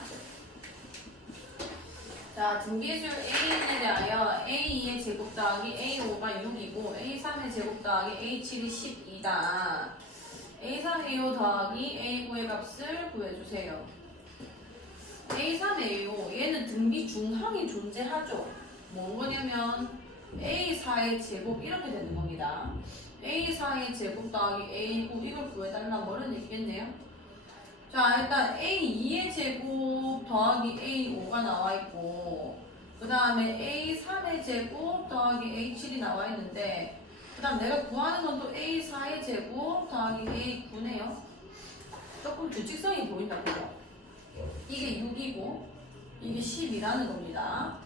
됩니다. 자, 등비수열 An에 대하여 A2의 제곱 더하기 A5가 6이고 A3의 제곱 더하기 A7이 12다. A3, A5 더하기 A9의 값을 구해주세요. A3, A5 얘는 등비 중항이 존재하죠. 뭔 거냐면 A4의 제곱 이렇게 되는 겁니다. A4의 제곱 더하기 A9 이걸 구해달라 뭐라는 얘기겠네요. 자, 일단 A2의 제곱 더하기 A5가 나와 있고 그 다음에 A3의 제곱 더하기 A7이 나와 있는데 그 다음 내가 구하는 건 또 A4의 제곱 더하기 A9네요. 조금 규칙성이 보인다, 그죠? 이게 6이고 이게 10이라는 겁니다.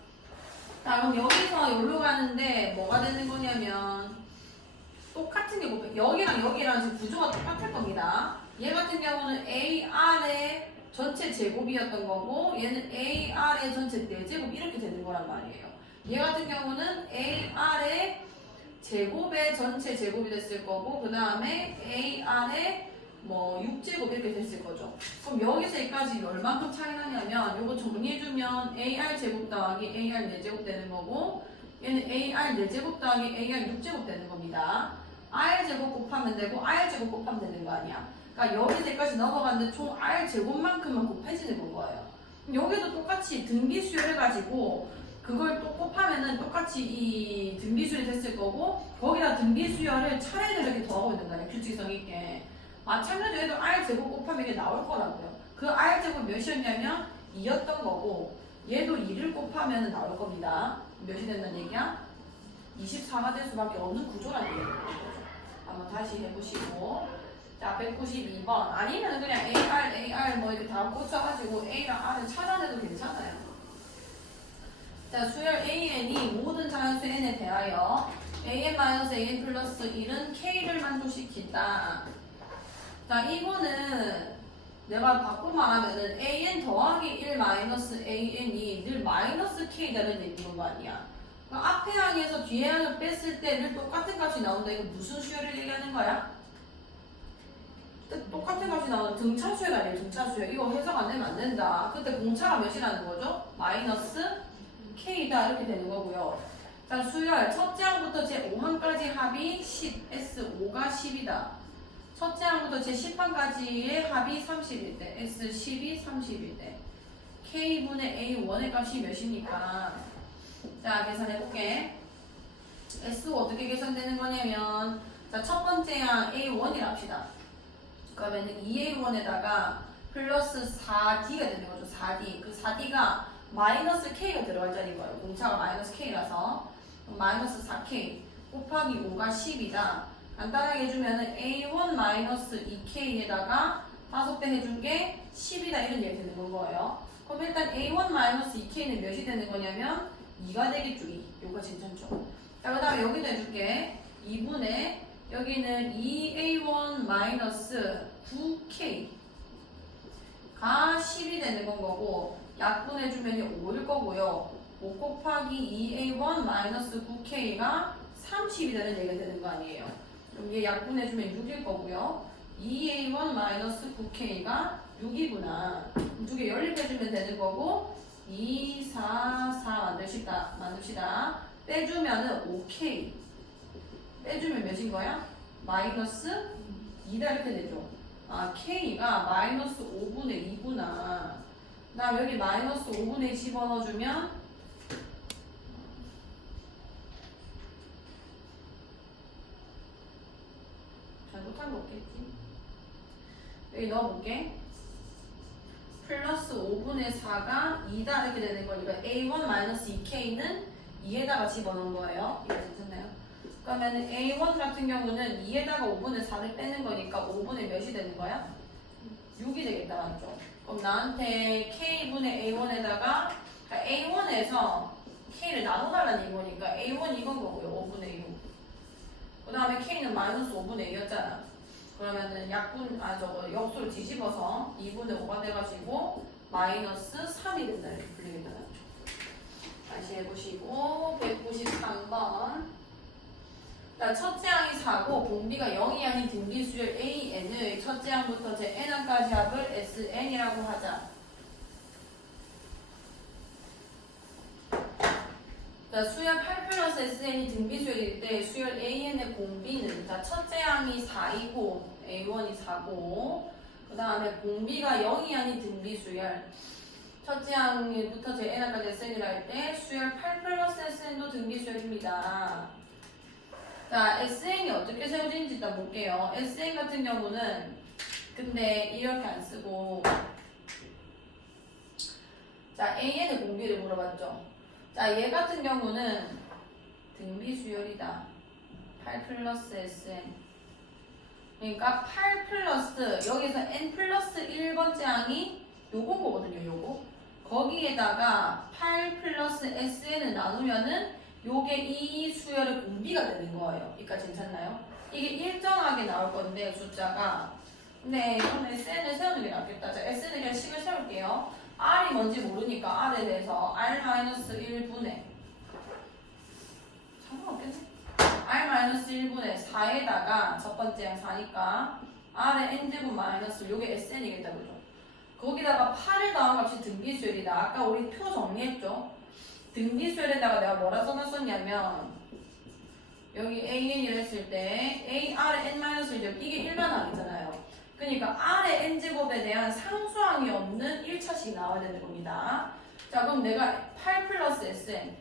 자, 그럼 여기서 여기로 가는데 뭐가 되는 거냐면 똑같은 게 곱해. 여기랑 여기랑 지금 구조가 똑같을 겁니다. 얘 같은 경우는 AR의 전체 제곱이었던 거고 얘는 AR의 전체 4제곱 이렇게 되는 거란 말이에요. 얘 같은 경우는 AR의 제곱의 전체 제곱이 됐을 거고 그 다음에 AR의 뭐 6제곱 이렇게 됐을 거죠. 그럼 여기서 여기까지 얼만큼 차이 나냐면 요거 정리해주면 AR 제곱 더하기 AR 4제곱 되는 거고 얘는 AR 4제곱 더하기 AR 6제곱 되는 겁니다. R 제곱 곱하면 되고 R 제곱 곱하면 되는 거 아니야. 그러니까 여기서 여기까지 넘어갔는데 총 R 제곱만큼만 곱해지는 건 거예요. 여기도 똑같이 등비수열을 가지고 그걸 또 곱하면은 똑같이 이 등비수열이 됐을 거고 거기다 등비수열을 차례대로 이렇게 더하고 있는 거예요. 규칙성 있게. 마찬가지로 해도 R 제곱 곱하면 이게 나올 거라고요. 그 R 제곱 몇이었냐면 2였던 거고 얘도 2를 곱하면 나올 겁니다. 몇이 된다는 얘기야? 24가 될 수밖에 없는 구조라는 얘기죠. 한번 다시 해보시고 자 192번 아니면 그냥 AR 뭐 이렇게 다 꽂혀가지고 A랑 R을 찾아내도 괜찮아요. 자 수열 AN이 모든 자연수 N에 대하여 AN-AN 플러스 1은 K를 만족시킨다. 자 이거는 내가 바꿔 말하면은 AN 더하기 1 마이너스 AN이 늘 마이너스 K라는 얘기인 거 아니야. 그러니까 앞에 항에서 뒤에 항을 뺐을 때 늘 똑같은 값이 나온다. 이거 무슨 수열을 얘기하는 거야? 똑같은 값이 나오는 등차수열 아니에요. 등차수열. 이거 해석 안 되면 안 된다. 그때 공차가 몇이라는 거죠? 마이너스 K다 이렇게 되는 거고요. 자 수열 첫째 항부터 제 5항까지 합이 10 S5가 10이다. 첫째 항부터 제 10항까지의 합이 30일 때 S10이 30일 때 K분의 A1의 값이 몇입니까? 자 계산해볼게. S5 어떻게 계산되는 거냐면 자 첫 번째 항 A1이라 합시다. 그러면 2A1에다가 플러스 4D가 되는 거죠. 4D. 그 4D가 마이너스 K가 들어갈 자리인 거예요. 공차가 마이너스 K라서 마이너스 4K 곱하기 5가 10이다. 간단하게 해주면 A1 마이너스 2K에다가 5배 해준 게 10이다 이런 얘기 되는 거예요. 그럼 일단 A1 마이너스 2K는 몇이 되는 거냐면 2가 되겠죠. 2. 요거 괜찮죠. 자 그 다음에 여기도 해줄게. 2분의 여기는 2A1 마이너스 9K가 10이 되는 건 거고 약분해주면 5일 거고요. 5 곱하기 2A1 마이너스 9K가 30이 되는 얘기가 되는 거 아니에요. 그럼 얘 약분해주면 6일 거고요. 2A1 마이너스 9K가 6이구나. 두 개 연립해주면 되는 거고 2, 4, 4 만듭시다. 빼주면은 5K. 빼주면 몇인 거야? 마이너스 2다 이렇게 되죠. 아, K가 마이너스 5분의 2구나. 그 다음 여기 마이너스 5분의 2 집어넣어주면 잘못한 거 없겠지? 여기 넣어볼게. 플러스 5분의 4가 2다 이렇게 되는 거니까 A1 마이너스 2K는 2에다가 집어넣은 거예요. 이거 괜찮나요? 그러면 A1 같은 경우는 2에다가 5분의 4를 빼는 거니까 5분의 몇이 되는 거야? 6이 되겠다, 맞죠? 그럼 나한테 K분의 A1에다가 그러니까 A1에서 K를 나눠달라는 이거니까 A1 이건 거고요. 5분의 6. 그 다음에 K는 마이너스 5분의 2였잖아. 그러면은 역수를 뒤집어서 2분의 5가 돼가지고 마이너스 3이 된다. 이렇게 풀리겠다. 다시 해보시고 193번. 자, 첫째 항이 4고 공비가 0이 아닌 등비수열 AN을 첫째 항부터 제 N항까지 합을 SN이라고 하자. 자, 수열 8 플러스 SN이 등비수열일 때 수열 AN의 공비는 자, 첫째 항이 4이고 A1이 4고 그 다음에 공비가 0이 아닌 등비수열 첫째 항부터 JN까지 SN이라 할 때 수열 8 플러스 SN도 등비수열입니다. 자, SN이 어떻게 세워지는지 일단 볼게요. SN 같은 경우는 근데 이렇게 안 쓰고 자, AN의 공비를 물어봤죠. 자, 얘 같은 경우는 등비수열이다. 8 플러스 SN. 그러니까 8 플러스 여기서 N 플러스 1번째 항이 요건 거거든요. 요거. 거기에다가 8 플러스 SN을 나누면은 요게 이 수열의 공비가 되는 거예요. 그러니까 괜찮나요? 이게 일정하게 나올 건데 숫자가 근데 이거는 SN을 세우는 게 낫겠다. 자, SN을 그냥 식을 세울게요. R이 뭔지 모르니까 R에 대해서 R-1분의 상관없겠네. R-1분의 4에다가 첫 번째 항 4니까 R의 N제곱 마이너스 요게 SN이겠다 그죠? 거기다가 8을 더한 값이 등비수열이다. 아까 우리 표 정리했죠? 등비수열에다가 내가 뭐라 써놨었냐면 여기 AN이라 했을 때 A, R의 N-1제곱 이게 일반항이잖아요. 그러니까 R의 N제곱에 대한 상수항이 없는 1차식이 나와야 되는 겁니다. 자, 그럼 내가 8 플러스 SN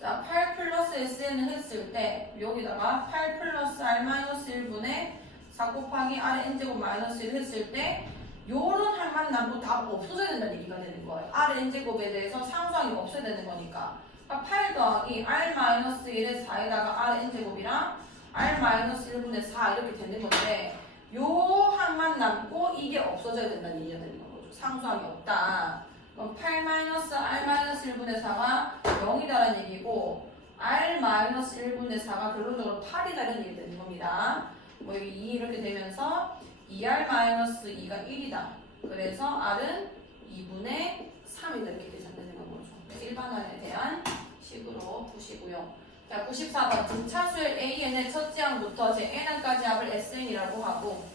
자, 8 플러스 SN을 했을 때 여기다가 8 플러스 R-1분의 4 곱하기 R의 N제곱 마이너스 1 했을 때 요런 항만 남고 다 없어져야 된다는 얘기가 되는 거예요. R의 N제곱에 대해서 상수항이 없어야 되는 거니까. 그러니까 8 더하기 R-1의 4에다가 R의 N제곱이랑 R-1분의 4 이렇게 되는 건데 요 항만 남고 이게 없어져야 된다는 얘기가 되는 거죠. 상수항이 없다. 그럼 8-R-1분의 4가 0이다라는 얘기고 R-1분의 4가 결론적으로 8이다라는 얘기 되는 겁니다. 뭐 여기 2 이렇게 되면서 2R-2가 1이다. 그래서 R은 2분의 3이다 이렇게 되는 거죠. 일반항에 대한 식으로 푸시고요. 자, 94번 등차수의 AN의 첫째 항부터 제 N항까지 합을 SN이라고 하고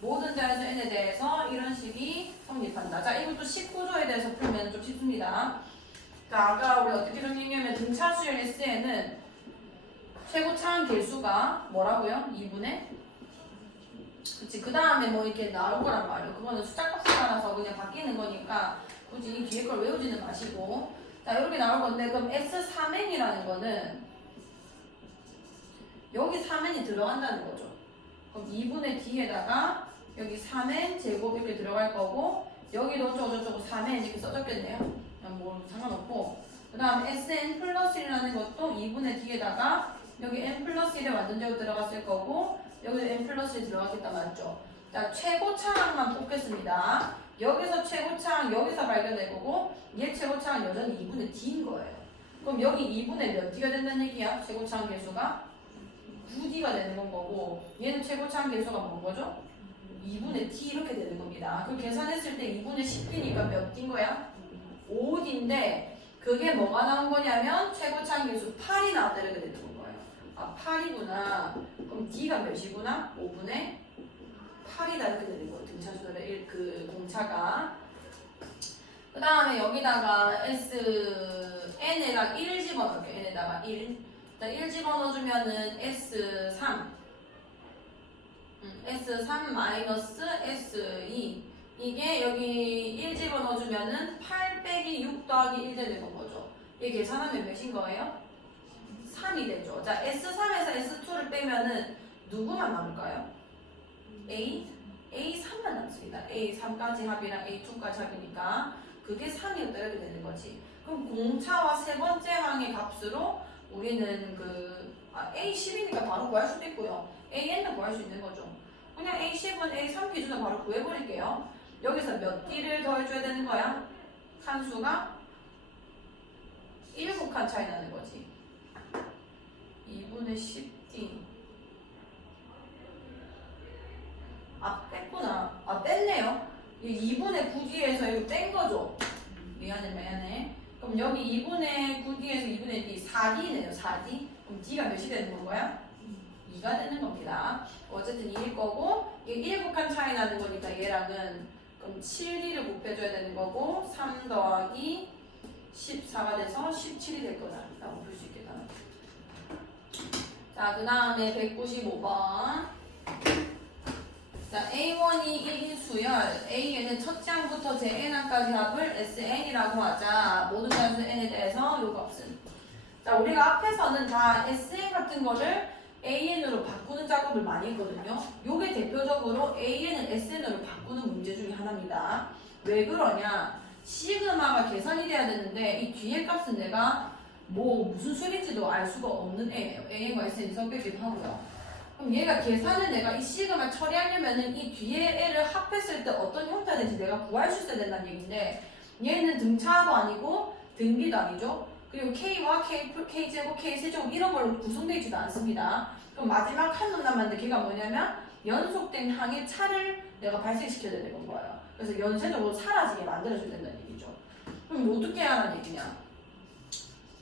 모든 자에서 N에 대해서 이런 식이 성립한다. 자, 이것도 19조에 대해서 풀면 좀 쉽습니다. 자, 아까 우리 어떻게 정리했냐면 등차수의 SN은 최고 차항 개수가 뭐라고요? 2분의? 그치, 그 다음에 뭐 이렇게 나올 거란 말이에요. 그거는 숫자값에 따라서 그냥 바뀌는 거니까 굳이 이 뒤에 걸 외우지는 마시고 자, 이렇게 나올 건데 그럼 S3N이라는 거는 여기 3n이 들어간다는 거죠. 그럼 2분의 D에다가 여기 3n 제곱 이렇게 들어갈 거고 여기도 어쩌고저쩌고 3n 이렇게 써졌겠네요. 그냥 뭐 상관없고 그 다음 Sn 플러스 1이라는 것도 2분의 D에다가 여기 n 플러스 1의 완전제곱 들어갔을 거고 여기도 n 플러스 1 들어갔겠다 맞죠? 자, 최고차항만 뽑겠습니다. 여기서 최고차항 여기서 발견될 거고 얘 최고차항은 여전히 2분의 D인 거예요. 그럼 여기 2분의 몇 D가 된다는 얘기야? 최고차항 개수가 9D가 되는 건 거고 얘는 최고차항 개수가 뭔 거죠? 2분의 D 이렇게 되는 겁니다. 그 계산했을 때 2분의 10D니까 몇 D인 거야? 5D인데 그게 뭐가 나온 거냐면 최고차항 개수 8이 나왔다 이렇게 되는 거예요. 아 8이구나. 그럼 D가 몇이구나? 5분의 8이다 이렇게 되는 거예요. 등차수열의 그 공차가. 그 다음에 여기다가 N에다가 1 집어넣을게요. N에다가 1. 자, 1 집어넣어주면은 S3 S3 마이너스 S2 이게 여기 1 집어넣어주면은 8 빼기 6 더하기 1 되는 거죠. 이게 계산하면 몇인 거예요? 3이 되죠. 자, S3에서 S2를 빼면은 누구만 남을까요? A3만 남습니다. A3까지 합이랑 A2까지 합이니까 그게 3이었다 이렇게 되는 거지. 그럼 공차와 세 번째 항의 값으로 우리는 A10이니까 바로 구할 수도 있고요. AN도 구할 수 있는 거죠. 그냥 A10은 A3 기준으로 바로 구해버릴게요. 여기서 몇 D를 더해줘야 되는 거야? 칸수가 7칸 차이 나는 거지. 2분의 10D. 아, 뺐구나. 아, 뺐네요. 2분의 9D에서 이거 뺀 거죠. 미안해. 그럼 여기 2분의 9D에서 2분의 D, 4D네요, 4D. 그럼 D가 몇이 되는 건가요? 2가 되는 겁니다. 어쨌든 2일 거고, 이게 7칸 차이 나는 거니까 얘랑은 그럼 7D를 곱해줘야 되는 거고, 3 더하기 14가 돼서 17이 될 거다라고 볼 수 있겠다. 자, 그 다음에 195번. 자, A1이 1인 수열, A에는 첫 장부터 JN까지 합을 SN이라고 하자. 모든 단수 N에 대해서 요 값은. 자, 우리가 앞에서는 다 SN 같은 거를 AN으로 바꾸는 작업을 많이 했거든요. 요게 대표적으로 AN을 SN으로 바꾸는 문제 중에 하나입니다. 왜 그러냐? 시그마가 계산이 돼야 되는데 이 뒤에 값은 내가 뭐 무슨 수인지도 알 수가 없는 애예요. AN과 SN이 섞여있기도 하고요. 그럼 얘가 계산을 내가 이 시그마 처리하려면은 이 뒤에 애를 합했을 때 어떤 형태가 될지 내가 구할 수 있어야 된다는 얘기인데 얘는 등차도 아니고 등비도 아니죠. 그리고 K와 K제곱, K세제곱 이런 걸로 구성되어 있지도 않습니다. 그럼 마지막 한 놈 남았는데 걔가 뭐냐면 연속된 항의 차를 내가 발생시켜야 되는 거예요. 그래서 연쇄적으로 사라지게 만들어줘야 된다는 얘기죠. 그럼 어떻게 하라는 얘기냐?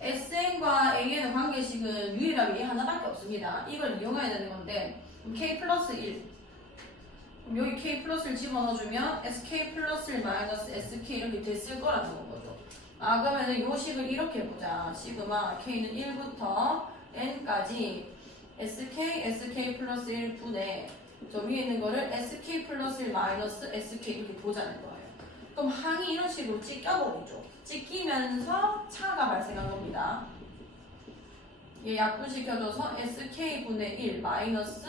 SN과 AN의 관계식은 유일하게 얘 하나밖에 없습니다. 이걸 이용해야 되는 건데 K 플러스 1 그럼 여기 K 플러스를 집어넣어주면 SK 플러스 1 마이너스 SK 이렇게 됐을 거라는 거죠. 아 그러면은 요 식을 이렇게 해보자. 시그마 K는 1부터 N까지 SK 플러스 1분의 저 위에 있는 거를 SK 플러스 1 마이너스 SK 이렇게 보자는 거예요. 그럼 항이 이런 식으로 찢겨버리죠. 찢기면서 차가 발생한 겁니다. 얘 약분시켜줘서 SK분의 1 마이너스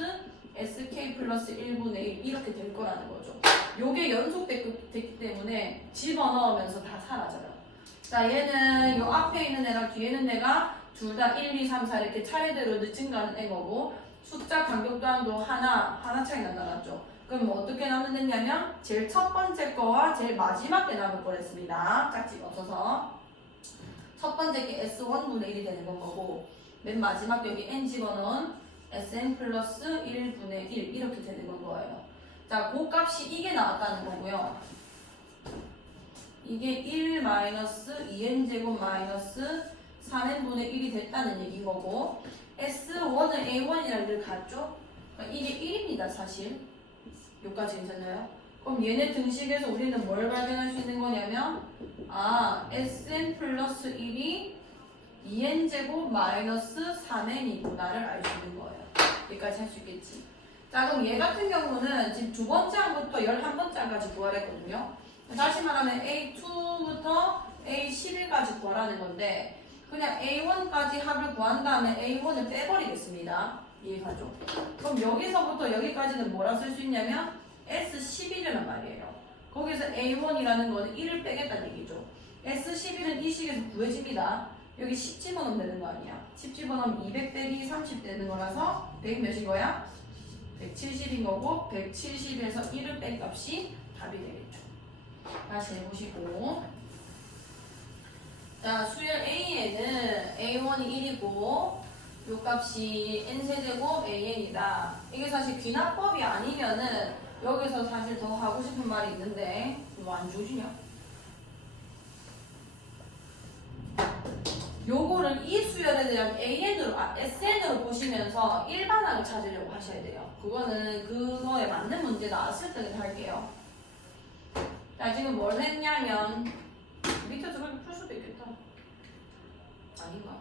SK 플러스 1분의 1 이렇게 될 거라는 거죠. 요게 연속됐기 때문에 집어넣으면서 다 사라져요. 자, 얘는 요 앞에 있는 애랑 뒤에 있는 애가 둘 다 1, 2, 3, 4 이렇게 차례대로 증가하는 애거고 숫자 간격 또한도 하나 차이 난다 맞죠? 그럼 뭐 어떻게 나누면 되냐면 제일 첫 번째 거와 제일 마지막 게 남을 거랬습니다. 짝지가 없어서 첫 번째 게 S1분의 1이 되는 건 거고 맨 마지막 여기 N 집어넣은 Sn 플러스 1분의 1 이렇게 되는 건 거예요. 자, 그 값이 이게 나왔다는 거고요. 이게 1 마이너스 2n제곱 마이너스 3n분의 1이 됐다는 얘기인 거고 S1은 A1이라는 걸 갔죠? 그러니까 이게 1입니다 사실. 여기까지 괜찮나요? 그럼 얘네 등식에서 우리는 뭘 발견할 수 있는 거냐면 Sn 플러스 1이 2n제곱 마이너스 3n이구나를 알 수 있는 거예요. 여기까지 할 수 있겠지. 자 그럼 얘 같은 경우는 지금 두 번째 항부터 11번째 항까지 구하랬거든요. 다시 말하면 A2부터 A11까지 구하라는 건데 그냥 A1까지 합을 구한 다음에 A1을 빼버리겠습니다. 이해가죠? 그럼 여기서부터 여기까지는 뭐라 쓸 수 있냐면 S11이란 말이에요. 거기서 A1이라는 거는 1을 빼겠다는 얘기죠. S11은 이 식에서 구해집니다. 여기 10 집어넣으면 되는 거 아니야. 10 집어넣으면 200 빼기 30 되는 거라서 100 몇인 거야? 170인 거고 170에서 1을 뺀 값이 답이 되겠죠. 다시 해보시고 자 수열 A에는 A1이 1이고 요 값이 n세제곱 an이다. 이게 사실 귀납법이 아니면은 여기서 사실 더 하고 싶은 말이 있는데 이거 안 주시냐? 요거를 이 수열에 대한 SN으로 보시면서 일반항을 찾으려고 하셔야 돼요. 그거는 그거에 맞는 문제 나왔을 때 할게요. 자 지금 뭘 했냐면 밑에서 그렇게 풀 수도 있겠다. 아닌가?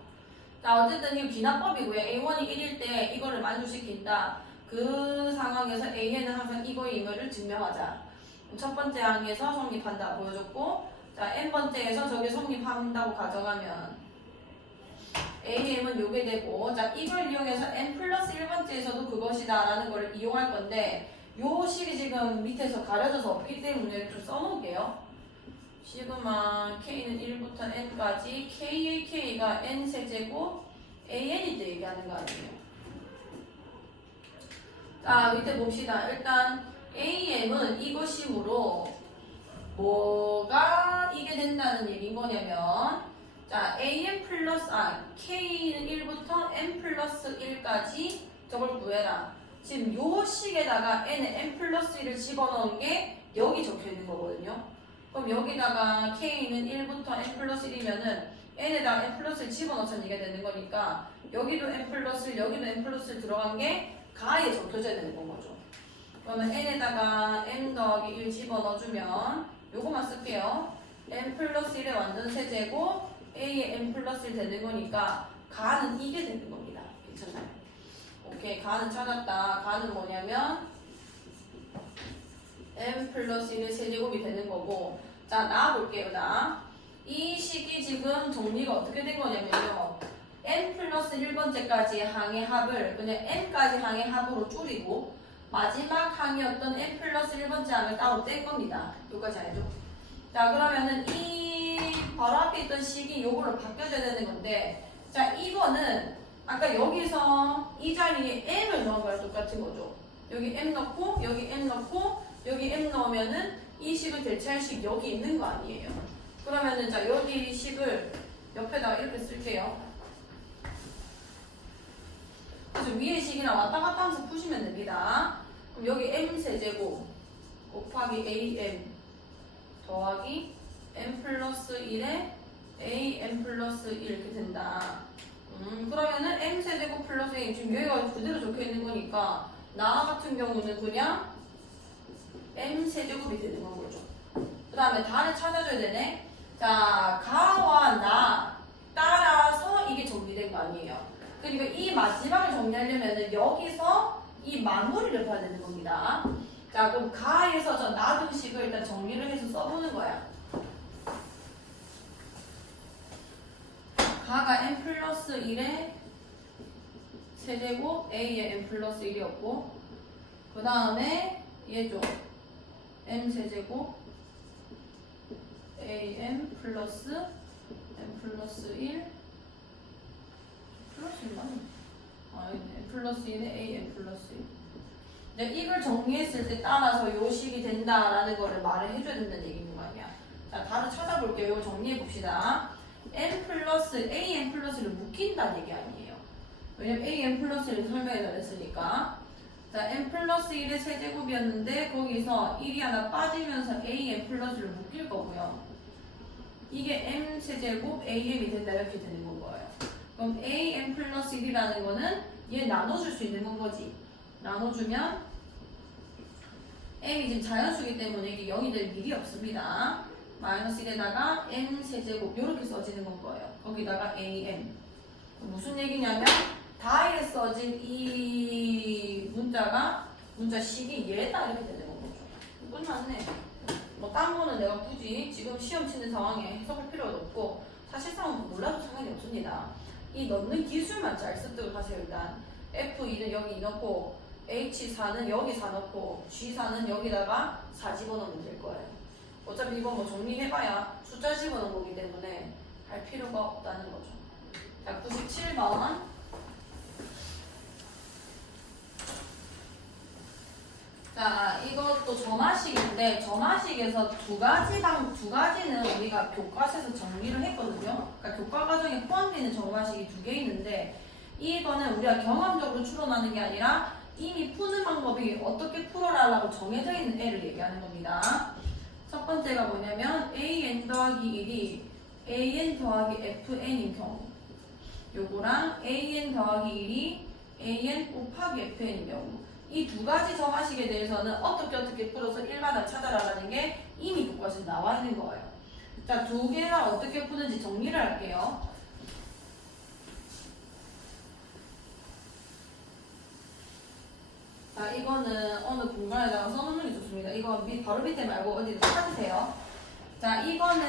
자 어쨌든 이 귀납법이고요. A1이 1일 때 이거를 만족시킨다. 그 상황에서 A는 항상 이거의 임의를 증명하자. 첫 번째 항에서 성립한다 보여줬고 자 n번째에서 저게 성립한다고 가정하면 AM은 요게 되고 자 이걸 이용해서 n 플러스 1번째에서도 그것이다 라는 걸 이용할 건데 요 식이 지금 밑에서 가려져서 없기 때문에 좀 써놓을게요. 시그마 K는 1부터 N까지 KAK가 N세제곱 AN이 때 얘기하는 거 아니에요. 자 밑에 봅시다. 일단 AM은 이것이므로 뭐가 이게 된다는 얘기인 거냐면 자 AM 플러스 K는 1부터 N 플러스 1까지 저걸 구해라. 지금 요 식에다가 N에 N 플러스 1을 집어넣은 게 여기 적혀있는 거거든요. 그럼 여기다가 K는 1부터 N 플러스 1이면은 N에다가 N 플러스 1 집어넣자는 얘기가 되는 거니까 여기도 N 플러스 1, 여기도 N 플러스 1 들어간 게 가에 적혀져야 되는 건 거죠. 그러면 N에다가 N 더하기 1 집어넣어주면 요거만 쓸게요. n 플러스 1의 완전 세제곱 a의 n 플러스 1 되는 거니까 가는 이게 되는 겁니다. 괜찮나요? 오케이, 가는 찾았다. 가는 뭐냐면 n 플러스 1의 세제곱이 되는 거고, 자 나와볼게요. 이 식이 지금 정리가 어떻게 된 거냐면요, n 플러스 1번째까지 항의 합을 그냥 n까지 항의 합으로 줄이고 마지막 항이었던 n 플러스 1번째 항을 따로 뗀 겁니다. 여기까지 알죠? 자 그러면은 이 바로 앞에 있던 식이 요걸로 바뀌어져야 되는 건데, 자 이거는 아까 여기서 이 자리에 m을 넣은 거랑 똑같은 거죠. 여기 m 넣고 여기 m 넣고 여기 m 넣으면은 이 식을 대체할 식 여기 있는 거 아니에요. 그러면은 자 여기 식을 옆에다가 이렇게 쓸게요. 그래서 위에 식이랑 왔다 갔다 하면서 푸시면 됩니다. 그럼 여기 m 세제곱 곱하기 am 더하기 m 플러스 1에 am 플러스 1 이렇게 된다. 그러면은 m 세제곱 플러스 a 지금 여기가 그대로 적혀 있는 거니까 나 같은 경우는 그냥 m 세제곱이 되는 건 거죠. 그 다음에 다를 찾아줘야 되네. 자, 가와 나 따라서 이게 정리된 거 아니에요. 그러니까 이 마지막을 정리하려면은 여기서 이 마무리를 봐야 되는 겁니다. 자, 그럼 가에서 저 놔둔 식을 일단 정리를 해서 써보는 거야. 가가 n 플러스 1의 세제곱 a의 n 플러스 1이었고, 그 다음에 얘죠. m 세제곱 am 플러스 m 플러스 1 플러스 1 맞나? 아, m 플러스 1에 am 플러스 1. 이제 이걸 정리했을 때 따라서 요 식이 된다라는 거를 말을 해줘야 된다는 얘기인 거 아니야. 자, 다른 찾아볼게요. 이거 정리해 봅시다. n 플러스 am 플러스를 묶인다는 얘기 아니에요. 왜냐면 am 플러스를 설명해 달랬으니까. 자, n 플러스 1의 세제곱이었는데 거기서 1이 하나 빠지면서 am 플러스를 묶일 거고요. 이게 m 세제곱 am이 된다 이렇게 되는 건 거예요. 그럼 am 플러스 1이라는 거는 얘 나눠줄 수 있는 건 거지. 나눠주면 m이 지금 자연수기 때문에 이게 0이 될 일이 없습니다. 마이너스 1에다가 m 세제곱 이렇게 써지는 건 거예요. 거기다가 am. 무슨 얘기냐면 다에 써진 이 문자 식이 얘다 이렇게 되는 거죠. 끝났네. 뭐 딴 거는 내가 굳이 지금 시험 치는 상황에 해석할 필요도 없고 사실상 몰라도 상관이 없습니다. 이 넣는 기술만 잘 습득을 하세요. 일단 F2는 여기 넣고 H4는 여기 4 넣고 G4는 여기다가 4 집어넣으면 될 거예요. 어차피 이거 뭐 정리해봐야 숫자 집어넣은 거기 때문에 할 필요가 없다는 거죠. 자, 97번. 자, 이것도 점화식인데 점화식에서 두 가지는 우리가 교과서에서 정리를 했거든요. 그러니까 교과 과정에 포함되는 점화식이 2개 있는데 이거는 우리가 경험적으로 추론하는 게 아니라 이미 푸는 방법이 어떻게 풀어라라고 정해져 있는 애를 얘기하는 겁니다. 첫 번째가 뭐냐면 an 더하기 1이 an 더하기 fn인 경우, 요거랑 an 더하기 1이 an 곱하기 fn인 경우, 이 두 가지 점화식에 대해서는 어떻게 풀어서 일반을 찾아라라는 게 이미 교과서에 나와 있는 거예요. 자, 두 개가 어떻게 푸는지 정리를 할게요. 자, 이거는 어느 공간에다가 써놓는 게 좋습니다. 이거 바로 밑에 말고 어디든 찾으세요. 자, 이거는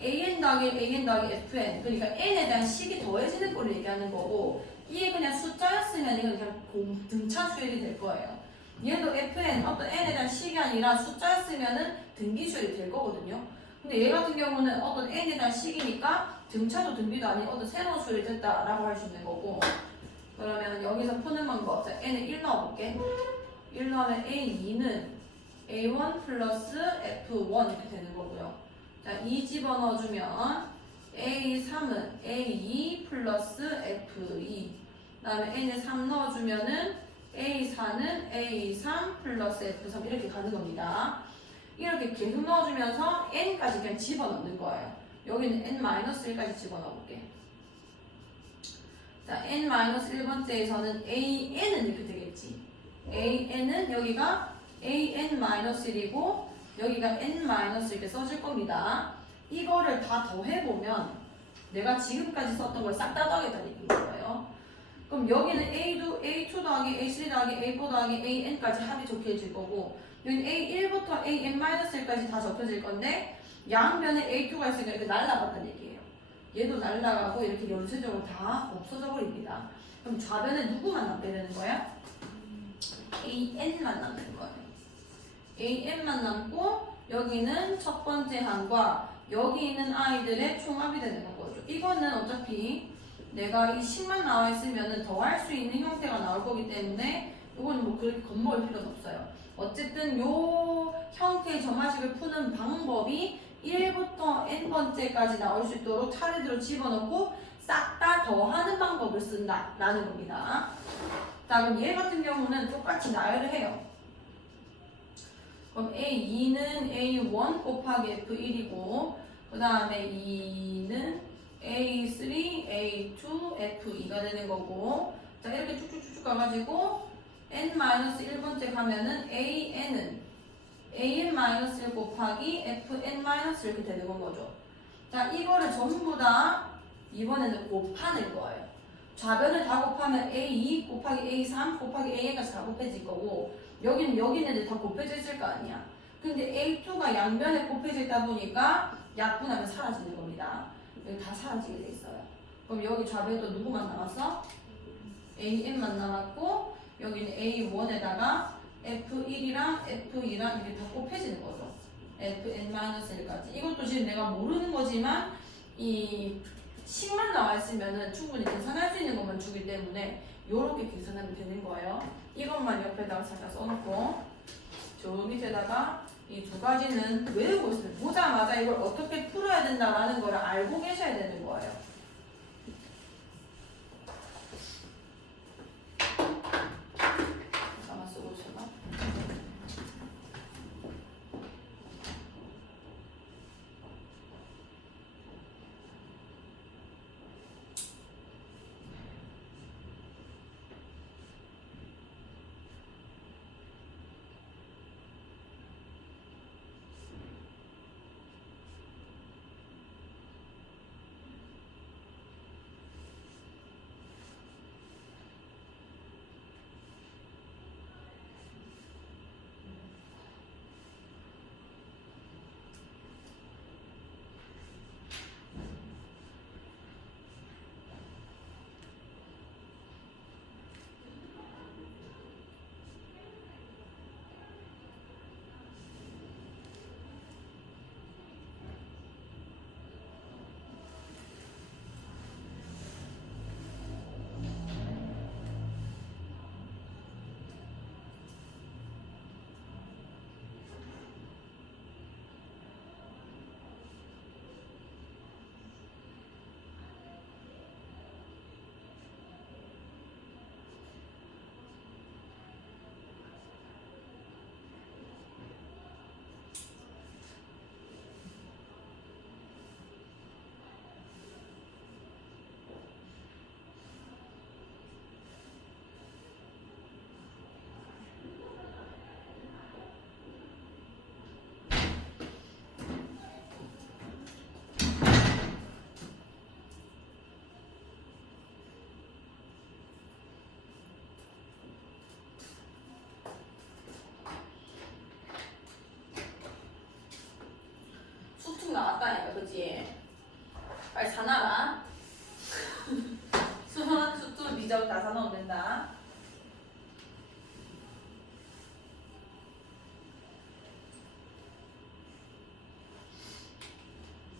an 더하기 fn, 그러니까 n에 대한 식이 더해지는 걸 얘기하는 거고, 이게 그냥 숫자였으면 이건 그냥 등차 수열이 될 거예요. 얘도 fn, 어떤 n에 대한 식이 아니라 숫자였으면은 등기 수열이 될 거거든요. 근데 얘 같은 경우는 어떤 n에 대한 식이니까 등차도 등비도 아닌 어떤 새로운 수열이 됐다라고 할 수 있는 거고, 그러면 여기서 푸는 방법, 자, n을 1 넣어볼게. 1 넣으면 a2는 a1 플러스 f1 이렇게 되는 거고요. 자, 2 집어넣어주면 a3은 a2 플러스 f2. 그 다음에 n에 3 넣어주면은 a4는 a3 플러스 f3 이렇게 가는 겁니다. 이렇게 계속 넣어주면서 n까지 그냥 집어넣는 거예요. 여기는 n-1까지 집어넣어볼게. 자, n-1번째에서는 an은 이렇게 되겠지. an은 여기가 an-1이고 여기가 n- 이렇게 써질 겁니다. 이거를 다 더해보면 내가 지금까지 썼던 걸 싹 다 더하겠다는 얘기인 거예요. 그럼 여기는 A2 더하기 A3 더하기 A4 더하기 AN까지 합이 적혀질 거고 여기는 A1부터 AN-1까지 다 적혀질 건데 양변에 A2가 있으니까 이렇게 날아갔다는 얘기예요. 얘도 날아가고 이렇게 연쇄적으로 다 없어져 버립니다. 그럼 좌변에 누구만 남게 되는 거야? AN만 남는 거예요. AN만 남고 여기는 첫 번째 항과 여기 있는 아이들의 총합이 되는 거죠. 이거는 어차피 내가 이 식만 나와 있으면 더할 수 있는 형태가 나올 거기 때문에 이거는 뭐 그렇게 겁먹을 필요는 없어요. 어쨌든 요 형태의 점화식을 푸는 방법이 1부터 n번째까지 나올 수 있도록 차례대로 집어넣고 싹 다 더하는 방법을 쓴다라는 겁니다. 자, 그럼 얘 같은 경우는 똑같이 나열을 해요. 그럼 A2는 A1 곱하기 F1이고 그 다음에 2는 A3, A2, F2가 되는 거고 자 이렇게 쭉쭉쭉 가가지고 n-1번째 가면은 AN은 AN-1 곱하기 FN- 이렇게 되는 건 거죠. 자 이거를 전부 다 이번에는 곱하는 거예요. 좌변을 다 곱하면 A2 곱하기 A3 곱하기 AN까지 다 곱해질 거고 여기는 애들 다 곱해져 있을 거 아니야. 근데 A2가 양변에 곱해져 있다 보니까 약분하면 사라지는 겁니다. 여기 다 사라지게 돼 있어요. 그럼 여기 좌변도 누구만 남았어? AN만 남았고 여기는 A1에다가 F1이랑 F2랑 이게 다 곱해지는 거죠. FN-1까지. 이것도 지금 내가 모르는 거지만 이 식만 나와 있으면 충분히 계산할 수 있는 것만 주기 때문에 이렇게 계산하면 되는 거예요. 이것만 옆에다가 잠깐 써놓고 저 밑에다가 이 두 가지는 외우고 있어요. 보자마자 이걸 어떻게 풀어야 된다라는 걸 알고 계셔야 되는 거예요. 잠깐만 쓰고 있어봐. 나왔다니까, 그치? 빨리 사놔라. 수원, 수투, 미적 다 사놓으면 된다.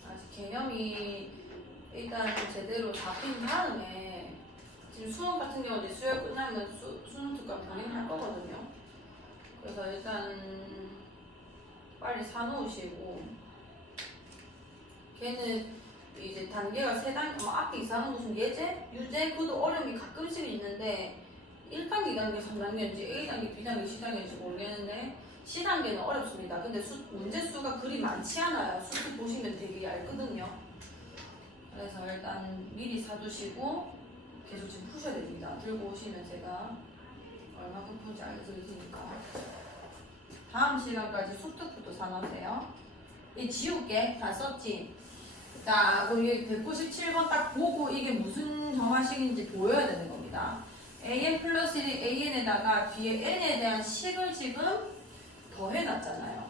아직 개념이 일단 제대로 잡힌 다음에 지금 수원 같은 경우는 수요 끝나면 수능 특강 병행할 거거든요. 그래서 일단 빨리 사놓으시고 걔는 이제 단계가 3단계, 앞에 이상한 무슨 예제? 유제? 그것도 어려움이 가끔씩 있는데 1단계, 2단계, 3단계인지 A단계, B단계, C단계인지 모르겠는데 C단계는 어렵습니다. 근데 문제 수가 그리 많지 않아요. 수트 보시면 되게 얇거든요. 그래서 일단 미리 사두시고 계속 지금 푸셔야 됩니다. 들고 오시면 제가 얼마큼 푸는지 알려드릴 테니까 다음 시간까지 수특부터 사놓으세요. 이 지울게. 다 썼지? 자, 그럼 여기 197번 딱 보고 이게 무슨 정화식인지 보여야 되는 겁니다. an 플러스 1이 an에다가 뒤에 n에 대한 식을 지금 더해놨잖아요.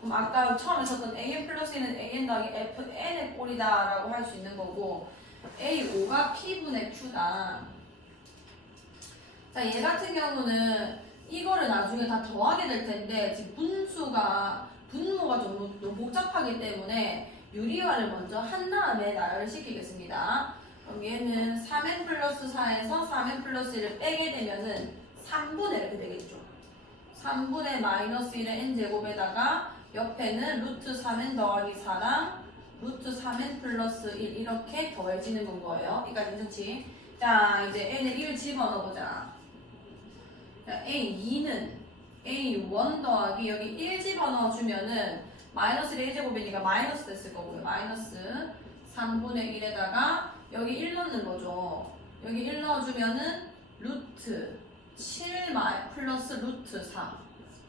그럼 아까 처음에 썼던 an 플러스 1은 an 더하기 fn의 꼴이다 라고 할 수 있는 거고 a5가 p분의 q다. 자, 얘 같은 경우는 이거를 나중에 다 더하게 될 텐데 지금 분모가 좀 너무 복잡하기 때문에 유리화를 먼저 한 다음에 나열을 시키겠습니다. 그럼 얘는 3n 플러스 4에서 3n 플러스 1을 빼게 되면은 3분의 이렇게 되겠죠. 3분의 마이너스 1의 n제곱에다가 옆에는 루트 3n 더하기 4랑 루트 3n 플러스 1 이렇게 더해지는 건 거예요. 그러니까 괜찮지? 자, 이제 n에 1 집어넣어보자. 자, a2는 a1 더하기 여기 1 집어넣어주면은 마이너스 1의 1제곱이니까 마이너스 됐을 거고요. 마이너스 3분의 1에다가 여기 1 넣는 거죠. 여기 1 넣어주면은 루트 7 플러스 루트 4